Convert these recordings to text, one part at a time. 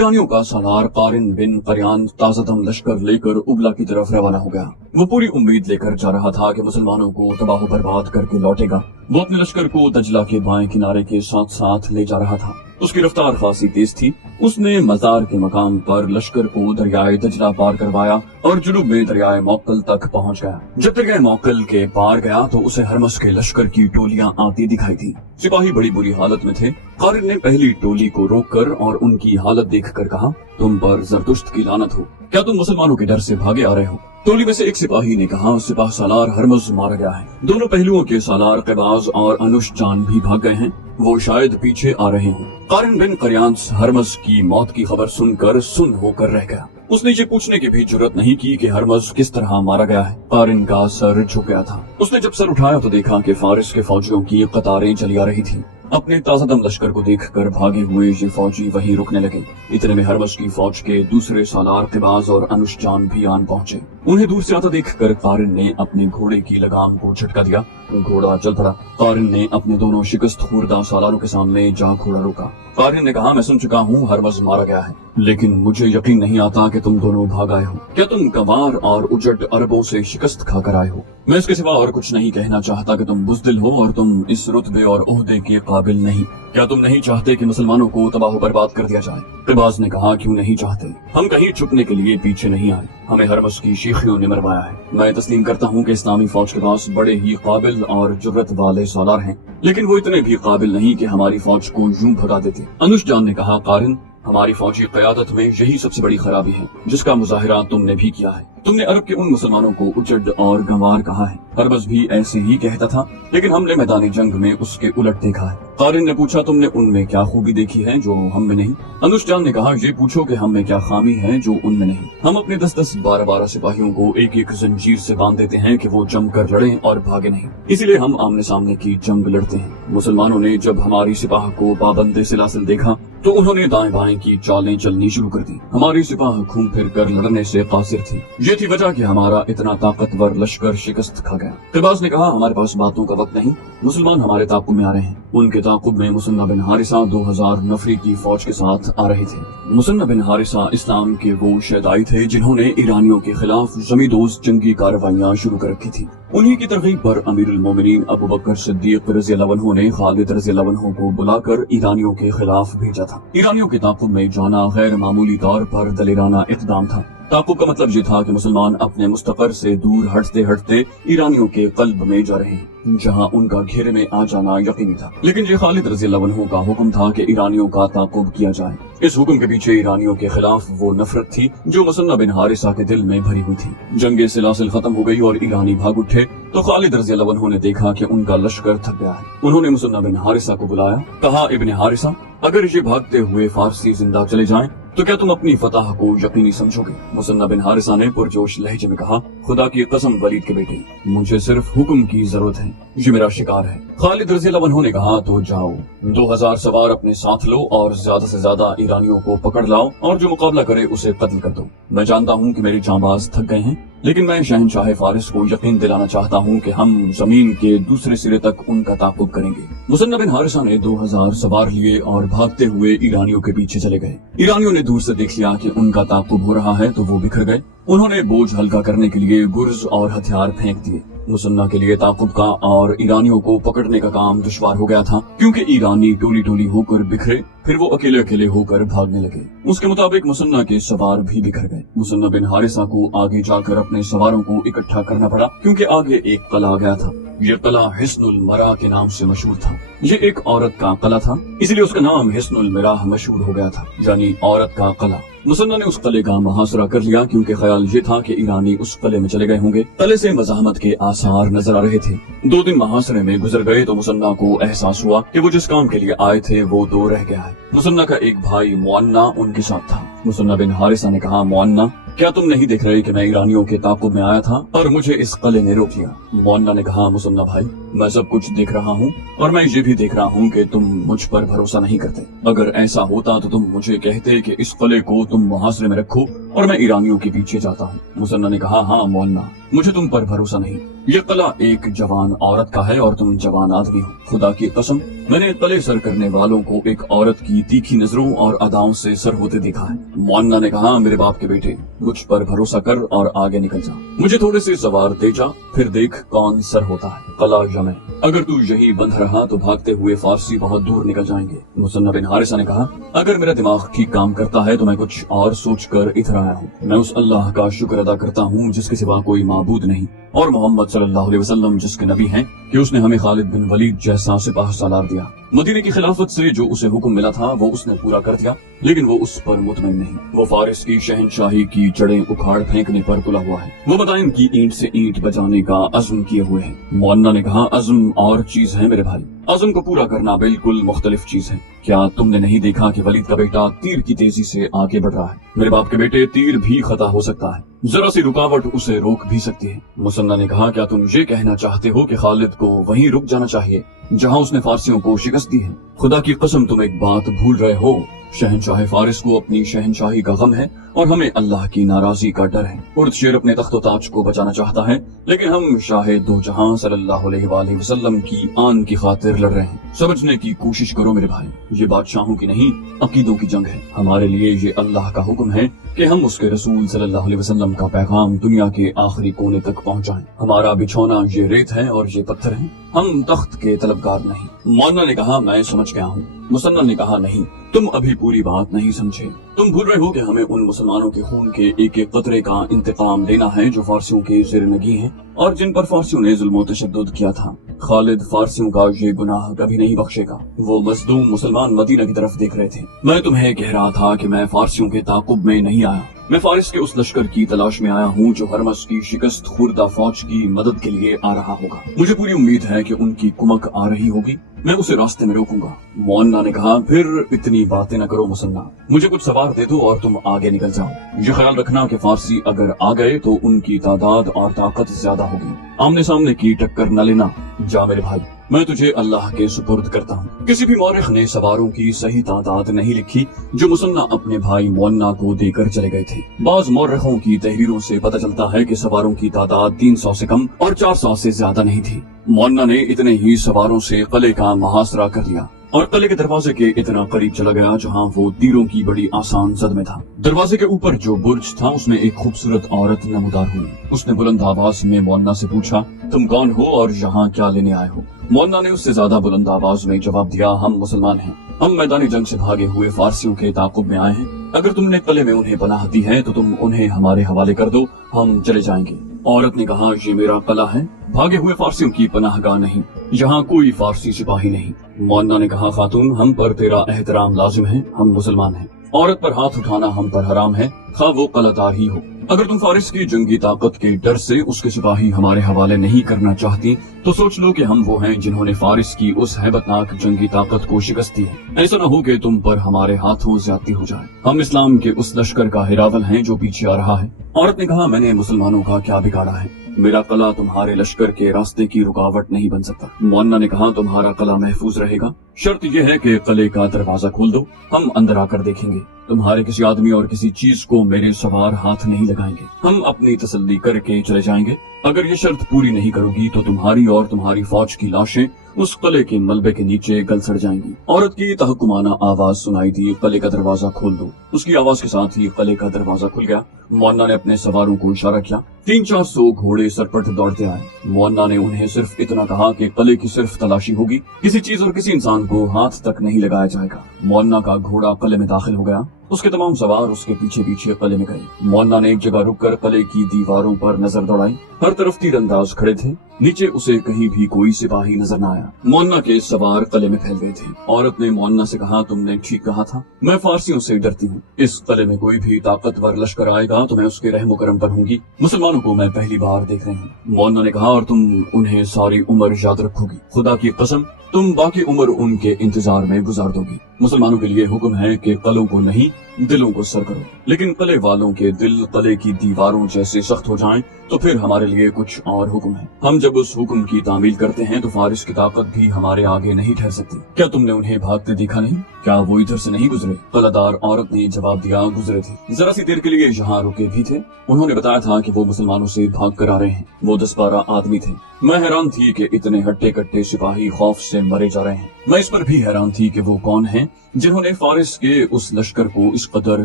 ईरानियों का सालार कारिन बिन करियान ताज़तम लश्कर लेकर उबला की तरफ रवाना हो गया। वो पूरी उम्मीद लेकर जा रहा था कि मुसलमानों को तबाह बर्बाद करके लौटेगा। वो अपने लश्कर को दजला के बाएं किनारे के साथ साथ ले जा रहा था। उसकी रफ्तार खासी तेज थी। उसने मजार के मकाम पर लश्कर को दरियाए दजला पार करवाया और जुनूब में दरियाए मौक्कल तक पहुंच गया। जब दरियाए मौक्कल के पार गया तो उसे हरमस के लश्कर की टोलियां आती दिखाई दी। सिपाही बड़ी बुरी हालत में थे। कारिन ने पहली टोली को रोककर और उनकी हालत देखकर कहा, तुम पर जरतुश्त की लानत हो, क्या तुम मुसलमानों के डर से भागे आ रहे हो? टोली में से एक सिपाही ने कहा, सिपाह सालार हरमज मारा गया है। दोनों पहलुओं के सालार क़िबाज़ और अनुश जान भी भाग गए हैं। वो शायद पीछे आ रहे हों। कारिन बिन करियान हरमज की मौत की खबर सुनकर सुन होकर रह गया। उसने ये पूछने की भी जुर्रत नहीं की कि हरमज किस तरह मारा गया है। कारिन का सर झुक गया था। उसने जब सर उठाया तो देखा कि फारिस के फौजियों की कतारें चली आ रही थी। अपने ताज़ादम लश्कर को देखकर भागे हुए ये फौजी वहीं रुकने लगे। इतने में हरमज की फौज के दूसरे सालार क़िबाज़ और अनुश जान भी आन पहुंचे। उन्हें दूर से आता देखकर कारिन ने अपने घोड़े की लगाम को झटका दिया। घोड़ा चल पड़ा। कारिन ने अपने दोनों शिकस्त खुर्दा सालारों के सामने जा घोड़ा रोका। कारिन ने कहा, मैं सुन चुका हूँ हरमज मारा गया है, लेकिन मुझे यकीन नहीं आता कि तुम दोनों भाग आए हो। क्या तुम गंवार और उजड़ अरबों से शिकस्त खाकर आए हो? मैं इसके सिवा और कुछ नहीं कहना चाहता कि तुम बुज़दिल हो और तुम इस रुतबे और ओहदे के काबिल नहीं। क्या तुम नहीं चाहते कि मुसलमानों को तबाह बर्बाद कर दिया जाए? क़िबाज़ ने कहा, क्यों नहीं चाहते? हम कहीं छुपने के लिए पीछे नहीं आए। हमें हरमज की शीखियों ने मरवाया है। मैं तस्लीम करता हूँ कि इस्लामी फौज के पास बड़े ही काबिल और जुर्रत वाले सालार हैं, लेकिन वो इतने भी काबिल नहीं कि हमारी फौज को यूं भगा देते। अनुश जान ने कहा, कारिन, हमारी फौजी क़यादत में यही सबसे बड़ी खराबी है जिसका मुजाहिरा तुमने भी किया है। तुमने अरब के उन मुसलमानों को उजड़ और गंवार कहा है। हरमज भी ऐसे ही कहता था, लेकिन हमने मैदानी जंग में उसके उलट देखा है। कारिन ने पूछा, तुमने उनमें क्या खूबी देखी है जो हम में नहीं? अनुश जान ने कहा, ये पूछो कि हम में क्या खामी है जो उनमें नहीं। हम अपने 10-10, 12-12 सिपाहियों को एक एक जंजीर से बांध देते हैं कि वो जम कर लड़ें और भागे नहीं। इसीलिए हम आमने सामने की जंग लड़ते हैं। मुसलमानों ने जब हमारी सिपाह को पाबंदे सिलासिल देखा तो उन्होंने दाएं बाएं की चालें चलनी शुरू कर दी। हमारी सिपाह घूम फिर कर लड़ने से कासिर थी। ये थी वजह कि हमारा इतना ताकतवर लश्कर शिकस्त खा गया। क़िबाज़ ने कहा, हमारे पास बातों का वक्त नहीं। मुसलमान हमारे ताक़ुब में आ रहे हैं। उनके ताक़ुब में मुसन्ना बिन हारिसा 2000 नफरी की फौज के साथ आ रहे थे। मुसन्ना बिन हारिसा इस्लाम के वो शहदाई थे जिन्होंने ईरानियों के खिलाफ जमीदोज जंगी कार्रवाइयां शुरू कर रखी थी। उन्हीं की तरगीब पर अमीरुल मोमिनीन अबू बकर सिद्दीक रज़ियल्लाहु अन्हु ने खालिद रज़ियल्लाहु अन्हु को बुलाकर ईरानियों के खिलाफ भेजा था। ईरानियों के ताक़ुब में जाना गैर मामूली तौर पर दलेराना इक़दाम था। ताक़ुब का मतलब ये था कि मुसलमान अपने मुस्तक़र से दूर हटते हटते ईरानियों के क़ल्ब में जा रहे हैं, जहां उनका घेरे में आ जाना यकीनी था। लेकिन ये खालिद रज़ियल्लाहु अन्हु का हुक्म था कि ईरानियों का ताक़ुब किया जाए। इस हुक्म के पीछे ईरानियों के खिलाफ वो नफरत थी जो मुसन्ना बिन हारिसा के दिल में भरी हुई थी। जंगे सिलासिल खत्म हो गई और ईरानी भाग उठे तो खालिद रज़ियल्लाहु अन्हु ने देखा कि उनका लश्कर थक गया है। उन्होंने मुसन्ना बिन हारिसा को बुलाया। कहा, इब्ने हारिसा, अगर ये भागते हुए फारसी जिंदा चले जाएं तो क्या तुम अपनी फतह को यकीनी समझोगे? मुसन्ना बिन हारिसा ने पुरजोश लहजे में कहा, खुदा की कसम वलीद के बेटे, मुझे सिर्फ हुक्म की जरूरत है, ये मेरा शिकार है। खालिद रज़ियल्लाहु अन्हु ने कहा, तो जाओ, 2000 सवार अपने साथ लो और ज्यादा से ज्यादा ईरानियों को पकड़ लाओ और जो मुकाबला करे उसे कत्ल कर दो। मैं जानता हूँ कि मेरे जांबाज थक गए हैं, लेकिन मैं शहनशाह फारिस को यकीन दिलाना चाहता हूँ कि हम जमीन के दूसरे सिरे तक उनका ताक़ुब करेंगे। मुसन्ना बिन हारिसा ने 2000 सवार लिए और भागते हुए ईरानियों के पीछे चले गए। ईरानियों ने दूर से देख लिया कि उनका ताक़ुब हो रहा है तो वो बिखर गए। उन्होंने बोझ हल्का करने के लिए गुर्ज और हथियार फेंक दिए। मुसन्ना के लिए ताक़ुब का और ईरानियों को पकड़ने का काम दुश्वार हो गया था, क्योंकि ईरानी टोली टोली होकर बिखरे, फिर वो अकेले अकेले होकर भागने लगे। उसके मुताबिक मुसन्ना के सवार भी बिखर गए। मुसन्ना बिन हारिसा को आगे जाकर अपने सवारों को इकट्ठा करना पड़ा, क्योंकि आगे एक कला आ गया था। ये कला हिस्नुल मरा के नाम से मशहूर था। ये एक औरत का कला था, इसलिए उसका नाम हिस्नुल मिराह मशहूर हो गया था, यानी औरत का कला। मुसन्ना ने उस कले का मुहासरा कर लिया, क्योंकि ख्याल ये था कि ईरानी उस कले में चले गए होंगे। कले से मज़ाहमत के आसार नजर आ रहे थे। 2 दिन मुहासरे में गुजर गए तो मुसन्ना को एहसास हुआ कि वो जिस काम के लिए आए थे वो तो रह गया है। मुसन्ना का एक भाई मुअन्ना उनके साथ था। मुसन्ना बिन हारिसा ने कहा, मुअन्ना, क्या तुम नहीं देख रहे कि मैं ईरानियों के ताक़ुब में आया था और मुझे इस कले ने रोक लिया? मुअन्ना ने कहा, मुसन्ना भाई, मैं सब कुछ देख रहा हूँ और मैं ये भी देख रहा हूँ कि तुम मुझ पर भरोसा नहीं करते। अगर ऐसा होता तो तुम मुझे कहते कि इस किले को तुम मुहासरे में रखो और मैं ईरानियों के पीछे जाता हूँ। मुसन्ना ने कहा, हाँ मौलाना, मुझे तुम पर भरोसा नहीं। ये किला एक जवान औरत का है और तुम जवान आदमी हो। खुदा की कसम, मैंने किले सर करने वालों को एक औरत की तीखी नजरों और अदाओं से सर होते देखा है। मौलाना ने कहा, मेरे बाप के बेटे, मुझ पर भरोसा कर और आगे निकल जा। मुझे थोड़े से सवार दे जा, फिर देख कौन सर होता है। कला यमे, अगर तू यही बंध रहा तो भागते हुए फारसी बहुत दूर निकल जाएंगे। मुसन्ना बिन हारिसा ने कहा, अगर मेरा दिमाग ठीक काम करता है तो मैं कुछ और सोच कर इधर आया हूँ। मैं उस अल्लाह का शुक्र अदा करता हूँ जिसके सिवा कोई माबूद नहीं, और मोहम्मद सल्लल्लाहु अलैहि वसल्लम जिसके नबी हैं कि उसने हमें खालिद बिन वलीद जैसा सिपाह सालार दिया। मदीने की खिलाफत से जो उसे हुक्म मिला था वो उसने पूरा कर दिया, लेकिन वो उस पर मुतमईन नहीं। वो फारिस की शहनशाही की जड़ें उखाड़ फेंकने पर तुला हुआ है। वो बताइन की ईंट से ईंट बजाने का अज़्म किए हुए है। मौलाना ने कहा, अज़्म और चीज है मेरे भाई, अज़्म को पूरा करना बिल्कुल मुख्तलिफ चीज है। क्या तुमने नहीं देखा कि वलीद का बेटा तीर की तेजी से आगे बढ़ रहा है? मेरे बाप के बेटे, तीर भी खता हो सकता है, जरा सी रुकावट उसे रोक भी सकती है। मुसन्ना ने कहा, क्या तुम ये कहना चाहते हो कि खालिद को वहीं रुक जाना चाहिए जहां उसने फारसियों को शिकस्त दी है? खुदा की कसम, तुम एक बात भूल रहे हो। शहनशाह फारिस को अपनी शहनशाही का गम है और हमें अल्लाह की नाराजगी का डर है। उर्द शेर अपने तख्तो ताज को बचाना चाहता है, लेकिन हम शाहे दो जहां सल्लल्लाहु अलैहि वसल्लम की आन की खातिर लड़ रहे हैं। समझने की कोशिश करो मेरे भाई, ये बादशाहों की नहीं अकीदों की जंग है। हमारे लिए ये अल्लाह का हुक्म है कि हम उसके रसूल सल्लल्लाहु अलैहि वसल्लम का पैगाम दुनिया के आखिरी कोने तक पहुंचाएं। हमारा बिछौना ये रेत है और ये पत्थर है, हम तख्त के तलबगार नहीं। मौलाना ने कहा, मैं समझ गया हूँ। मुसन्ना ने कहा, नहीं, तुम अभी पूरी बात नहीं समझे। तुम भूल रहे हो कि हमें उन मुसलमानों के खून के एक एक कतरे का इंतकाम लेना है जो फारसियों के ज़ेर-ए-नगी हैं और जिन पर फारसियों ने जुल्म व तशद्दुद किया था। खालिद फारसियों का ये गुनाह कभी नहीं बख्शेगा। वो मजलूम मुसलमान मदीना की तरफ देख रहे थे। मैं तुम्हें कह रहा था कि मैं फारसियों के ताकुब में नहीं आया, मैं फारिस के उस लश्कर की तलाश में आया हूँ जो हरमस की शिकस्त खुर्दा फौज की मदद के लिए आ रहा होगा। मुझे पूरी उम्मीद है कि उनकी कुमक आ रही होगी, मैं उसे रास्ते में रोकूंगा। मौलाना ने कहा, फिर इतनी बातें न करो मुसन्ना, मुझे कुछ सवार दे दो और तुम आगे निकल जाओ। ये ख्याल रखना कि फारसी अगर आ गए तो उनकी तादाद और ताकत ज्यादा होगी। आमने सामने की टक्कर न लेना। जा मेरे भाई, मैं तुझे अल्लाह के सुपुर्द करता हूँ। किसी भी मौरिख ने सवारों की सही तादाद नहीं लिखी जो मुसन्ना अपने भाई मौलाना को देकर चले गए थे। बाज मौरिखों की तहरीरों से पता चलता है कि सवारों की तादाद 300 से कम और 400 से ज्यादा नहीं थी। मौलाना ने इतने ही सवारों से किले का मुहासरा कर लिया और किले के दरवाजे के इतना करीब चला गया जहाँ वो तीरों की बड़ी आसान जद में था। दरवाजे के ऊपर जो बुर्ज था उसमें एक खूबसूरत औरत नमूदार हुई। उसने बुलंद आवाज में मौलाना से पूछा, तुम कौन हो और यहाँ क्या लेने आए हो? मौलाना ने उससे ज्यादा बुलंद आवाज में जवाब दिया, हम मुसलमान हैं, हम मैदानी जंग से भागे हुए फारसियों के ताकुब में आए हैं। अगर तुमने किले में उन्हें पनाह दी है तो तुम उन्हें हमारे हवाले कर दो, हम चले जाएंगे। औरत ने कहा, ये मेरा किला है, भागे हुए फारसियों की पनाहगाह नहीं, यहाँ कोई फारसी सिपाही नहीं। मौलाना ने कहा, खातून, हम पर तेरा एहतराम लाजिम है, हम मुसलमान हैं। औरत पर हाथ उठाना हम पर हराम है, खा वो कलादार ही हो। अगर तुम फारिस की जंगी ताकत के डर से उसके सिपाही हमारे हवाले नहीं करना चाहती तो सोच लो कि हम वो हैं जिन्होंने फारिस की उस हैबतनाक जंगी ताकत को शिकस्त दी है। ऐसा न हो कि तुम पर हमारे हाथों ज्यादती हो जाए। हम इस्लाम के उस लश्कर का हिरावल हैं जो पीछे आ रहा है। औरत ने कहा, मैंने मुसलमानों का क्या बिगाड़ा है? मेरा किला तुम्हारे लश्कर के रास्ते की रुकावट नहीं बन सकता। मौलाना ने कहा, तुम्हारा किला महफूज रहेगा, शर्त यह है कि किले का दरवाजा खोल दो, हम अंदर आकर देखेंगे। तुम्हारे किसी आदमी और किसी चीज को मेरे सवार हाथ नहीं लगाएंगे, हम अपनी तसल्ली करके चले जाएंगे। अगर ये शर्त पूरी नहीं करोगी तो तुम्हारी और तुम्हारी फौज की लाशें उस किले के मलबे के नीचे गल सड़ जाएंगी। औरत की तहकुमाना आवाज सुनाई दी, किले का दरवाजा खोल दो। उसकी आवाज के साथ ही किले का दरवाजा खुल गया। मौलाना ने अपने सवारों को इशारा किया। 300-400 घोड़े सरपट दौड़ते आए। मौलाना ने उन्हें सिर्फ इतना कहा कि किले की सिर्फ तलाशी होगी, किसी चीज और किसी इंसान को हाथ तक नहीं लगाया जाएगा। मौलाना का घोड़ा किले में दाखिल हो गया, उसके तमाम सवार उसके पीछे पीछे किले में गए। मौलाना ने एक जगह रुककर किले की दीवारों पर नजर दौड़ाई, हर तरफ तीरंदाज खड़े थे, नीचे उसे कहीं भी कोई सिपाही नजर न आया। मौलाना के सवार किले में फैल गए थे। औरत ने मौलाना से कहा, तुमने ठीक कहा था, मैं फारसियों से डरती हूँ। इस किले में कोई भी ताकतवर लश्कर आएगा तो मैं उसके रहमो करम पर होंगी। मुसलमानों को मैं पहली बार देख रही हूँ। मौलाना ने कहा, और तुम उन्हें सारी उम्र याद रखोगी, खुदा की कसम तुम बाकी उम्र उनके इंतजार में गुजार दोगी। मुसलमानों के लिए हुक्म है कि किलों को नहीं दिलों को सर करो, लेकिन कले वालों के दिल कले की दीवारों जैसे सख्त हो जाएं तो फिर हमारे लिए कुछ और हुक्म है। हम जब उस हुक्म की तामील करते हैं तो फारिस की ताकत भी हमारे आगे नहीं ठहर सकती। क्या तुमने उन्हें भागते देखा नहीं? क्या वो इधर से नहीं गुजरे? कलादार औरत ने जवाब दिया, गुजरे थे, जरा सी देर के लिए यहाँ रुके भी थे। उन्होंने बताया था कि वो मुसलमानों से भाग कर आ रहे हैं। वो 10-12 आदमी थे। मैं हैरान थी कि इतने हट्टे कट्टे सिपाही खौफ से मरे जा रहे हैं। मैं इस पर भी हैरान थी कि वो कौन हैं जिन्होंने फारिस के उस लश्कर को इस कदर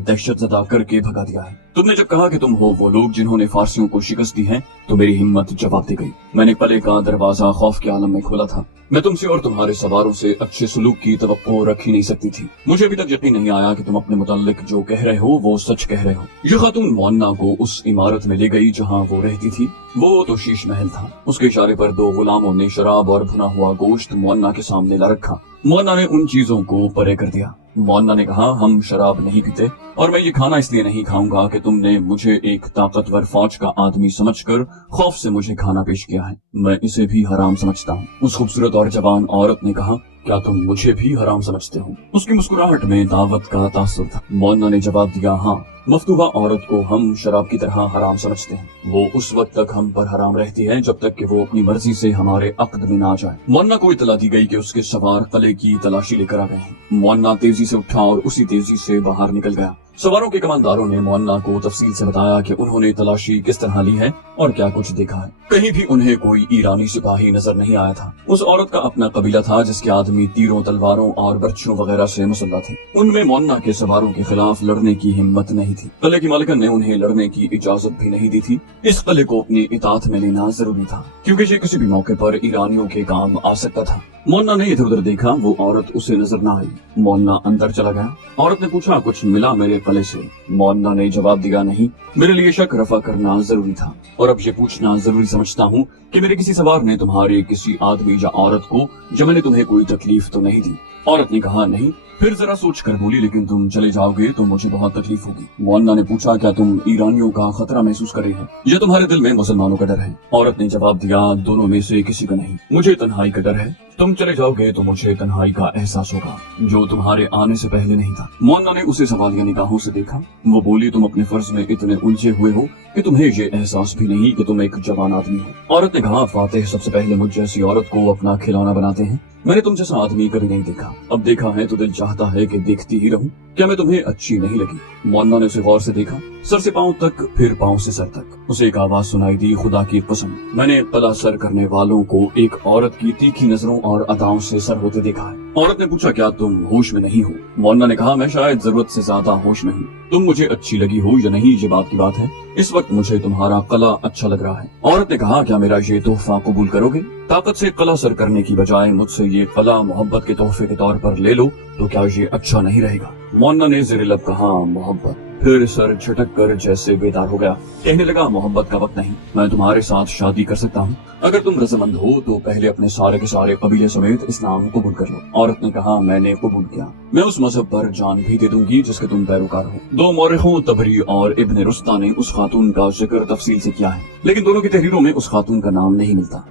दहशतज़दा करके भगा दिया है। तुमने जब कहा कि तुम हो वो लोग जिन्होंने फारसियों को शिकस्त दी है तो मेरी हिम्मत जवाब दे गई। मैंने कले का दरवाजा खौफ के आलम में खोला था। मैं तुमसे और तुम्हारे सवारों से अच्छे सलूक की तवक्को रख ही नहीं सकती थी। मुझे अभी तक यकीन नहीं आया कि तुम अपने मुताल्लिक जो कह रहे हो वो सच कह रहे हो। ये खातून मुअन्ना को उस इमारत में ले गई जहाँ वो रहती थी। वो तो शीश महल था। उसके इशारे पर 2 गुलामों ने शराब और भुना हुआ गोश्त मुअन्ना के सामने ला रखा। मुअन्ना ने उन चीजों को परे कर दिया। मुअन्ना ने कहा, हम शराब नहीं पीते और मैं ये खाना इसलिए नहीं खाऊंगा कि तुमने मुझे एक ताकतवर फौज का आदमी समझकर खौफ से मुझे खाना पेश किया है। मैं इसे भी हराम समझता हूँ। उस खूबसूरत और जवान औरत ने कहा, क्या तुम मुझे भी हराम समझते हो? उसकी मुस्कुराहट में दावत का तासुर था। मुअन्ना ने जवाब दिया, हाँ, मफ्तूहा औरत को हम शराब की तरह हराम समझते हैं। वो उस वक्त तक हम पर हराम रहती है जब तक कि वो अपनी मर्जी से हमारे अक्द में ना आ जाए। मुअन्ना को इतला दी गई कि उसके सवार कले की तलाशी लेकर आ गए हैं। मुअन्ना तेजी से उठा और उसी तेजी से बाहर निकल गया। सवारों के कमांडारों ने मुअन्ना को तफसील से बताया कि उन्होंने तलाशी किस तरह ली है और क्या कुछ देखा है। कहीं भी उन्हें कोई ईरानी सिपाही नजर नहीं आया था। उस औरत का अपना कबीला था जिसके आदमी तीरों, तलवारों और बर्छियों वगैरह से मुसल्लह थे। उनमें मुअन्ना के सवारों के खिलाफ लड़ने की हिम्मत नहीं थी। कले की मालिकन ने उन्हें लड़ने की इजाजत भी नहीं दी थी। इस कले को अपनी इताअत में लेना जरूरी था क्योंकि ये किसी भी मौके पर ईरानियों के काम आ सकता था। मुअन्ना ने इधर उधर देखा, वो औरत उसे नजर न आई। मुअन्ना अंदर चला गया। औरत ने पूछा, कुछ मिला मेरे कले से? मुअन्ना ने जवाब दिया, नहीं, मेरे लिए शक रफा करना जरूरी था और अब ये पूछना जरूरी समझता हूँ कि मेरे किसी सवार ने तुम्हारे किसी आदमी या औरत को या मैंने तुम्हें कोई तकलीफ तो नहीं दी? औरत ने कहा, नहीं। फिर जरा सोच कर बोली, लेकिन तुम चले जाओगे तो मुझे बहुत तकलीफ होगी। मुअन्ना ने पूछा, क्या तुम ईरानियों का खतरा महसूस कर रहे हो या तुम्हारे दिल में मुसलमानों का डर है? औरत ने जवाब दिया, दोनों में से किसी का नहीं। मुझे तन्हाई का डर है। तुम चले जाओगे तो मुझे तन्हाई का एहसास होगा जो तुम्हारे आने से पहले नहीं था। मुअन्ना ने उसे सवालिया निगाहों से देखा। वो बोली, तुम अपने फर्ज में इतने उलझे हुए हो कि तुम्हें ये एहसास भी नहीं कि तुम एक जवान आदमी हो। औरत ने कहा, फातिह सबसे पहले मुझ जैसी औरत को अपना खिलौना बनाते हैं। मैंने तुम जैसा आदमी कभी नहीं देखा। अब देखा है तो दिल चाहता है कि देखती ही रहूं। क्या मैं तुम्हें अच्छी नहीं लगी? मुअन्ना ने उसे गौर से देखा, सर से पांव तक, फिर पांव से सर तक। उसे एक आवाज सुनाई दी, खुदा की कसम, मैंने कला सर करने वालों को एक औरत की तीखी नजरों और अदाओं से सर होते देखा है। औरत ने पूछा, क्या तुम होश में नहीं हो? मुअन्ना ने कहा, मैं शायद जरूरत से ज्यादा होश में हूँ। तुम मुझे अच्छी लगी हो या नहीं ये बात की बात है। इस वक्त मुझे तुम्हारा कला अच्छा लग रहा है। औरत ने कहा, क्या मेरा ये तोहफा कबूल करोगे? ताकत से कला सर करने की बजाय मुझसे ये कला मोहब्बत के तोहफे के तौर पर ले लो तो क्या ये अच्छा नहीं रहेगा? मुअन्ना ने ज़ेरे लब कहा, मोहब्बत। फिर सर झटक कर जैसे बेदार हो गया। कहने लगा, मोहब्बत का वक्त नहीं, मैं तुम्हारे साथ शादी कर सकता हूँ। अगर तुम रज़ामंद हो तो पहले अपने सारे के सारे कबीले समेत इस्लाम कबूल कर लो। औरत ने कहा, मैंने कबूल किया। मैं उस मजहब पर जान भी दे दूंगी जिसके तुम पैरोकार हो। 2 मौरखों तबरी और इब्न रुस्ता ने उस खातून का जिक्र तफसील से किया है, लेकिन दोनों की तहरीरों में उस खातून का नाम नहीं मिलता।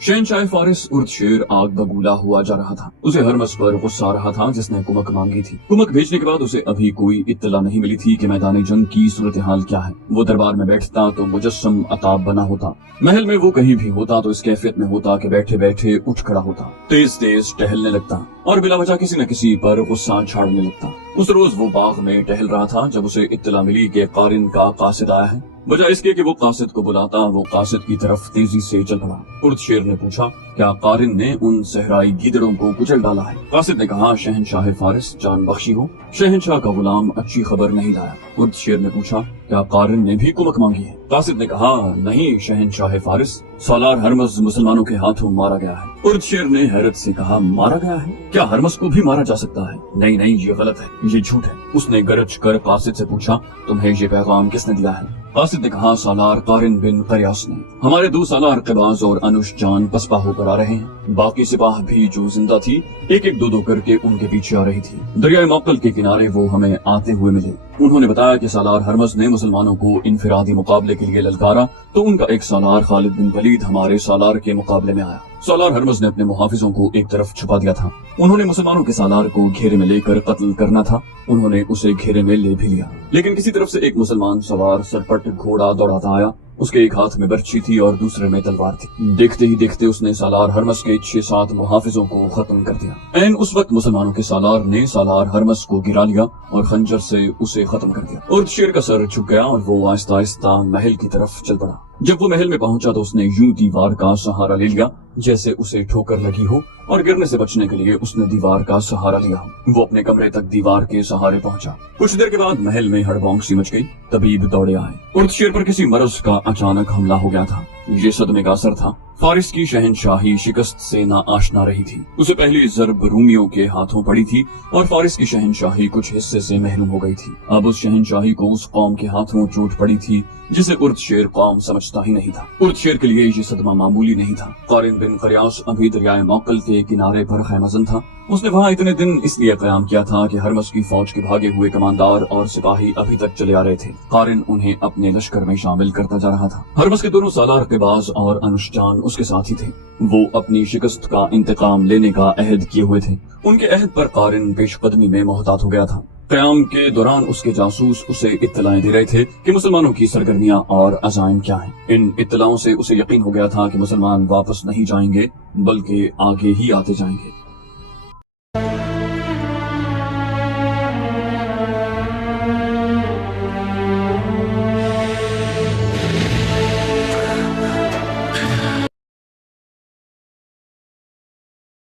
शहनशाह फारिस उर्दशेर आग बबूला हुआ जा रहा था। उसे हरमस पर गुस्सा आ रहा था जिसने कुमक मांगी थी। कुमक भेजने के बाद उसे अभी कोई इत्तला नहीं मिली थी कि मैदान जंग की सूरत हाल क्या है। वो दरबार में बैठता तो मुजस्सम अताब बना होता। महल में वो कहीं भी होता तो इस कैफियत में होता कि बैठे बैठे उठ खड़ा होता, तेज तेज टहलने लगता और बिला वजह किसी न किसी पर गुस्सा झाड़ने लगता। उस रोज वो बाग में टहल रहा था जब उसे इत्तला मिली कि कारिन का कासिद आया है। बजाय इसके कि वो कासिद को बुलाता, वो कासिद की तरफ तेजी से चल पड़ा। उर्दशेर ने पूछा, क्या कारिन ने उन सहराई गीदड़ों को कुचल डाला है? कासिद ने कहा, शहनशाह फारिस जान बख्शी हो, शहनशाह का गुलाम अच्छी खबर नहीं लाया। उर्दशेर ने पूछा, क्या कारिन ने भी कुमक मांगी है? कासिद ने कहा, नहीं शहनशाह फारिस, सालार हरमज मुसलमानों के हाथों मारा गया है। उर्दशेर ने हैरत से कहा, मारा गया है? क्या हरमज को भी मारा जा सकता है? नहीं नहीं, ये गलत है, ये झूठ है। उसने गरज कर कासिद से पूछा, तुम्हें ये पैगाम किसने दिया है? कासिद ने कहा, सालार कारिन बिन कयास ने। हमारे 2 सालार क़बाज़ और अनुश जान पसपा होकर आ रहे हैं। बाकी सिपाह भी जो जिंदा थी एक एक 2-2 करके उनके पीछे आ रही थी। दरियाए मक्तल के किनारे वो हमें आते हुए मिले। उन्होंने बताया कि सालार हरमज ने मुसलमानों को इनफिरादी मुकाबले के लिए ललकारा तो उनका एक सालार खालिद बिन वलीद हमारे सालार के मुकाबले में आया। सालार हरमज ने अपने मुहाफिजों को एक तरफ छुपा दिया था। उन्होंने मुसलमानों के सालार को घेरे में लेकर कत्ल करना था। उन्होंने उसे घेरे में ले भी लिया, लेकिन किसी तरफ से एक मुसलमान सवार सरपट घोड़ा दौड़ाता आया। उसके एक हाथ में बर्छी थी और दूसरे में तलवार थी। देखते ही देखते उसने सालार हरमस के 6-7 मुहाफिजों को खत्म कर दिया। ऐन उस वक्त मुसलमानों के सालार ने सालार हरमस को गिरा लिया और खंजर से उसे खत्म कर दिया। और शेर का सर झुक गया और वो आहिस्ता आहिस्ता महल की तरफ चल पड़ा। जब वो महल में पहुंचा तो उसने यूं दीवार का सहारा ले लिया जैसे उसे ठोकर लगी हो, और गिरने से बचने के लिए उसने दीवार का सहारा लिया। वो अपने कमरे तक दीवार के सहारे पहुंचा। कुछ देर के बाद महल में हड़बौंग सी मच गई। तबीब दौड़े आए। उर्दशेर पर किसी मर्ज का अचानक हमला हो गया था। ये सदमे का असर था। फारिस की शहनशाही शिकस्त से ना आशना रही थी। उसे पहली ज़रब रूमियों के हाथों पड़ी थी और फारिस की शहनशाही कुछ हिस्से से महरूम हो गई थी। अब उस शहनशाही को उस कौम के हाथों चोट पड़ी थी जिसे उर्दशेर कौम समझता ही नहीं था। उर्दशेर के लिए ये सदमा मामूली नहीं था। कारिन बिन करियास अभी दरियाए मौकल के किनारे पर खैमजन था। उसने वहाँ इतने दिन इसलिए कयाम किया था कि हरमस की फौज के भागे हुए कमांडार और सिपाही अभी तक चले आ रहे थे। कारिन उन्हें अपने लश्कर में शामिल करता जा रहा था। हरमस के दोनों सालार रकेबाज और अनुष्ठान उसके साथ ही थे। वो अपनी शिकस्त का इंतकाम लेने का अहद किए हुए थे। उनके अहद पर कारिन पेशकदमी में मोहतात हो गया था। कयाम के दौरान उसके जासूस उसे इत्तलाएं दे रहे थे कि मुसलमानों की सरगर्मियां और अज़ाइम क्या हैं। इन इत्तलाओं से उसे यकीन हो गया था कि मुसलमान वापस नहीं जाएंगे बल्कि आगे ही आते जाएंगे।